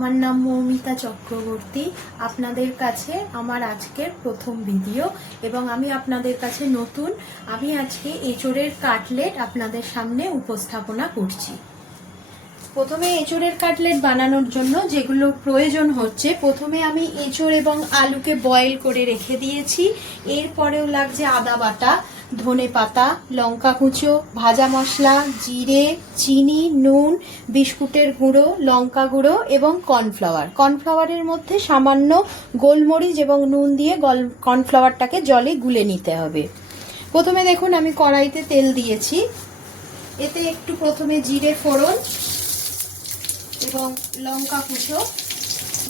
আমার নাম মৌমিতা চক্রবর্তী। আপনাদের কাছে আমার আজকের প্রথম ভিডিও এবং আমি আপনাদের কাছে নতুন। আমি আজকে এঁচোড়ের কাটলেট আপনাদের সামনে উপস্থাপনা করছি। প্রথমে এঁচোড়ের কাটলেট বানানোর জন্য যেগুলো প্রয়োজন হচ্ছে, প্রথমে আমি এঁচোড় এবং আলুকে বয়েল করে রেখে দিয়েছি। এরপরেও লাগছে আদা বাটা, ধনে পাতা, লঙ্কা কুচো, ভাজা মশলা, জিরে, চিনি, নুন, বিস্কুটের গুঁড়ো, লঙ্কা গুঁড়ো এবং কর্নফ্লাওয়ার। কর্নফ্লাওয়ারের মধ্যে সামান্য গোলমরিচ এবং নুন দিয়ে কর্নফ্লাওয়ারটাকে জলে গুলে নিতে হবে। প্রথমে দেখুন আমি কড়াইতে তেল দিয়েছি। এতে একটু প্রথমে জিরে ফোড়ন এবং লঙ্কা কুচো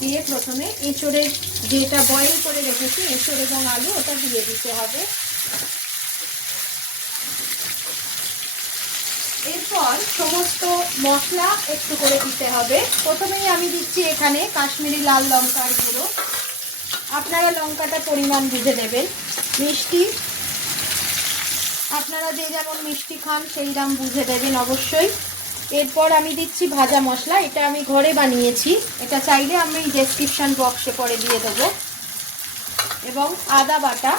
দিয়ে প্রথমে এঁচোড়ের যেটা বয়েল করে রেখেছি এঁচোড় এবং আলু ওটা দিয়ে দিতে হবে। এরপর সমস্ত মশলা একটু করে দিতে হবে। প্রথমেই আমি দিচ্ছি এখানে কাশ্মীরি লাল লঙ্কার গুঁড়ো। আপনারা লঙ্কাটা পরিমাণ বুঝে দেবেন। মিষ্টি আপনারা যে যেমন মিষ্টি খান সেই দাম বুঝে দেবেন অবশ্যই। এরপর আমি দিচ্ছি ভাজা মশলা। এটা আমি ঘরে বানিয়েছি, এটা চাইলে আমি ডেসক্রিপশন বক্সে পরে দিয়ে দেবো। এবং আদা বাটা,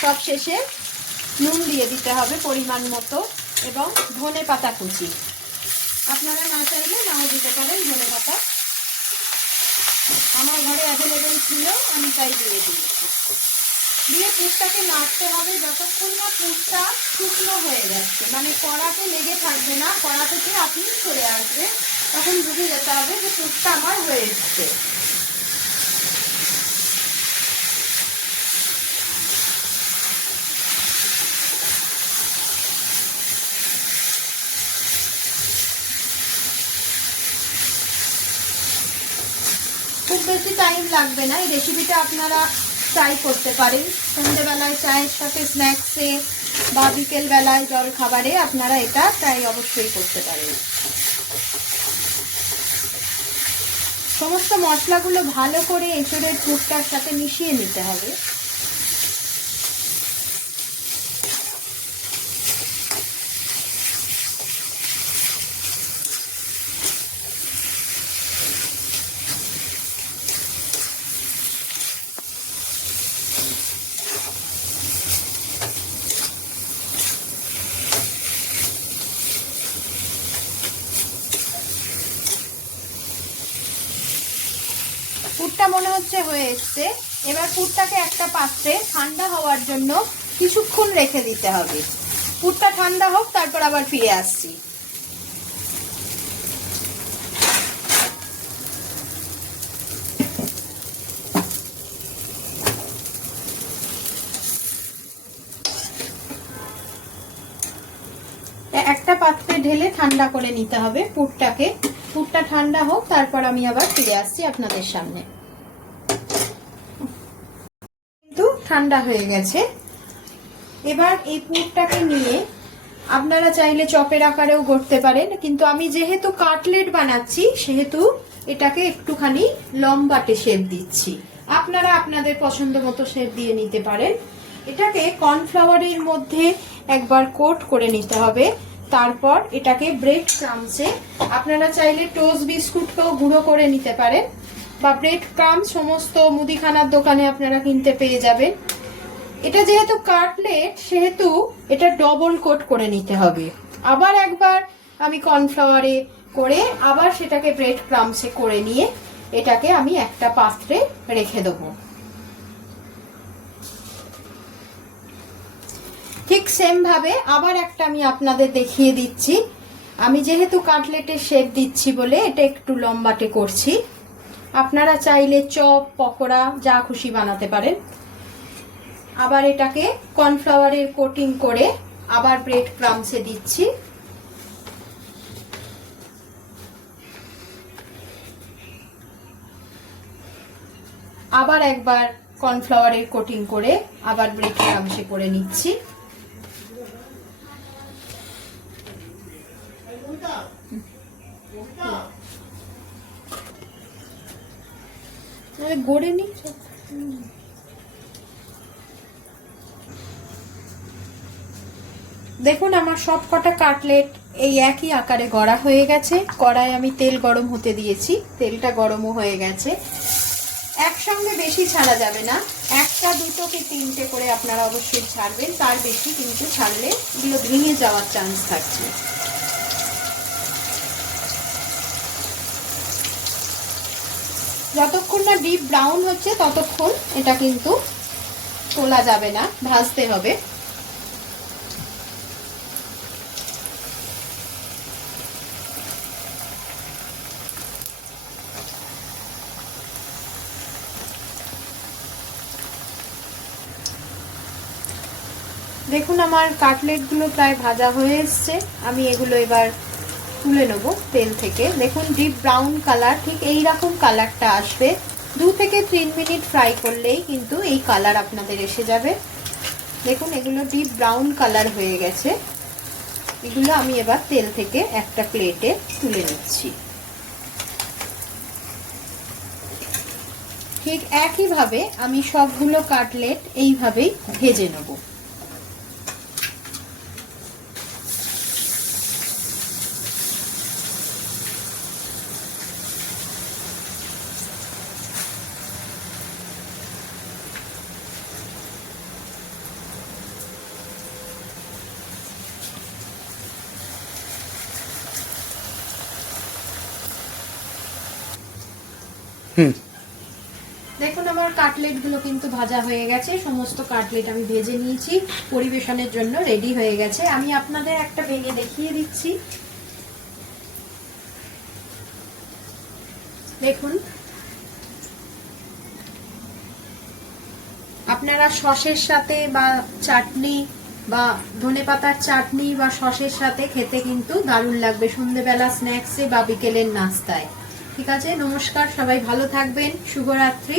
সব শেষে নুন দিয়ে দিতে হবে পরিমাণ মতো এবং ধনে পাতা কুচি। আপনারা না চাইলে নাও দিতে পারেন ধনে পাতা। আমার ঘরে অ্যাভেলেবেল ছিল, আমি তাই দিয়ে দিয়েছি। দিয়ে পুরটাকে নাড়তে হবে যতক্ষণ না পুরটা শুকনো হয়ে যাচ্ছে, মানে কড়াতে লেগে থাকবে না, কড়া থেকে আপনি সরে আসবে, তখন বুঝে যেতে হবে যে পুরটা আমার হয়ে এসছে। খুব বেশি টাইম লাগবে না। এই রেসিপিটা আপনারা ট্রাই করতে পারেন সন্ধ্যেবেলায় চায়ের সাথে, স্ন্যাক্সে বা বিকেল বেলায় জল খাবারে আপনারা এটা ট্রাই অবশ্যই করতে পারেন। সমস্ত মশলাগুলো ভালো করে এঁচোড়ের পুরটার সাথে মিশিয়ে নিতে হবে। পুরটা মনে হচ্ছে হয়ে এসছে। এবার পুরটাকে একটা পাত্রে ঠান্ডা হওয়ার জন্য কিছুক্ষণ রেখে দিতে হবে। পুরটা ঠান্ডা হোক, তারপর আবার ফিরে আসছি। একটা পাত্রে ঢেলে ঠান্ডা করে নিতে হবে পুরটাকে। পুরটা ঠান্ডা হোক, তারপর আমি আবার ফিরে আসছি আপনাদের সামনে। কিন্তু ঠান্ডা হয়ে গেছে। এবার এই পুরটাকে নিয়ে আপনারা চাইলে চপের আকারেও গড়তে পারেন, কিন্তু আমি যেহেতু কাটলেট বানাচ্ছি সেহেতু এটাকে একটুখানি লম্বাটে শেপ দিচ্ছি। আপনারা আপনাদের পছন্দ মতো শেপ দিয়ে নিতে পারেন। এটাকে কর্নফ্লাওয়ারের মধ্যে একবার কোট করে নিতে হবে। তারপর এটাকে ব্রেড ক্রামসে, আপনারা চাইলে টোস্ট বিস্কুটকেও গুঁড়ো করে নিতে পারেন, বা ব্রেড ক্রামস সমস্ত মুদিখানার দোকানে আপনারা কিনতে পেয়ে যাবেন। এটা যেহেতু কাটলেট সেহেতু এটা ডবল কোট করে নিতে হবে। আবার একবার আমি কর্নফ্লাওয়ারে করে আবার সেটাকে ব্রেড ক্রামসে করে নিয়ে এটাকে আমি একটা পাত্রে রেখে দেবো। ঠিক সেম ভাবে আবার একটা আমি আপনাদের দেখিয়ে দিচ্ছি। আমি যেহেতু কাটলেটের শেপ দিচ্ছি বলে এটা একটু লম্বাটে করছি। আপনারা চাইলে চপ, পকোড়া যা খুশি বানাতে পারেন। আবার এটাকে কর্নফ্লাওয়ারের কোটিং করে আবার ব্রেড ক্রামসে দিচ্ছি। আবার একবার কর্নফ্লাওয়ারের কোটিং করে আবার ব্রেড ক্রামসে করে নিচ্ছি। গড়ে নি দেখুন আমার সব কটা কাটলেট এই একই আকারে গড়া হয়ে গেছে। কড়াই আমি তেল গরম হতে দিয়েছি, তেলটা গরমও হয়ে গেছে। একসঙ্গে বেশি ছাড়া যাবে না, একটা দুটো কি তিনটে করে আপনারা অবশ্যই ছাড়বেন, তার বেশি কিন্তু ছাড়লে এগুলো ভেঙে যাওয়ার চান্স থাকছে। যতক্ষণ না ডিপ ব্রাউন হচ্ছে ততক্ষণ এটা কিন্তু তোলা যাবে না, ভাজতে হবে। দেখুন আমার কাটলেটগুলো প্রায় ভাজা হয়ে এসছে, আমি এগুলো এবার তুলে নেব তেল থেকে। দেখুন ডিপ ব্রাউন কালার, ঠিক এই রকম কালারটা আসবে। 2 থেকে 3 মিনিট ফ্রাই করলেই কিন্তু এই কালার আপনাদের এসে যাবে। দেখুন এগুলো ডিপ ব্রাউন কালার হয়ে গেছে। এগুলো আমি এবার তেল থেকে একটা প্লেটে তুলে নিচ্ছি। ঠিক একইভাবে আমি সবগুলো কাটলেট এইভাবেই ভেজে নেব। দেখুন আমার কাটলেট গুলো কিন্তু ভাজা হয়ে গেছে, সমস্ত কাটলেট আমি ভেজে নিয়েছি, পরিবেশনের জন্য রেডি হয়ে গেছে। আমি আপনাদের একটা ভেঙে দেখিয়ে দিচ্ছি। দেখুন আপনারা সসের সাথে বা চাটনি বা ধনেপাতার চাটনি বা সসের সাথে খেতে কিন্তু দারুণ লাগবে সন্ধ্যেবেলা স্ন্যাক্সে বা বিকেলের নাস্তায়। ঠিক আছে, নমস্কার, সবাই ভালো থাকবেন, শুভরাত্রি।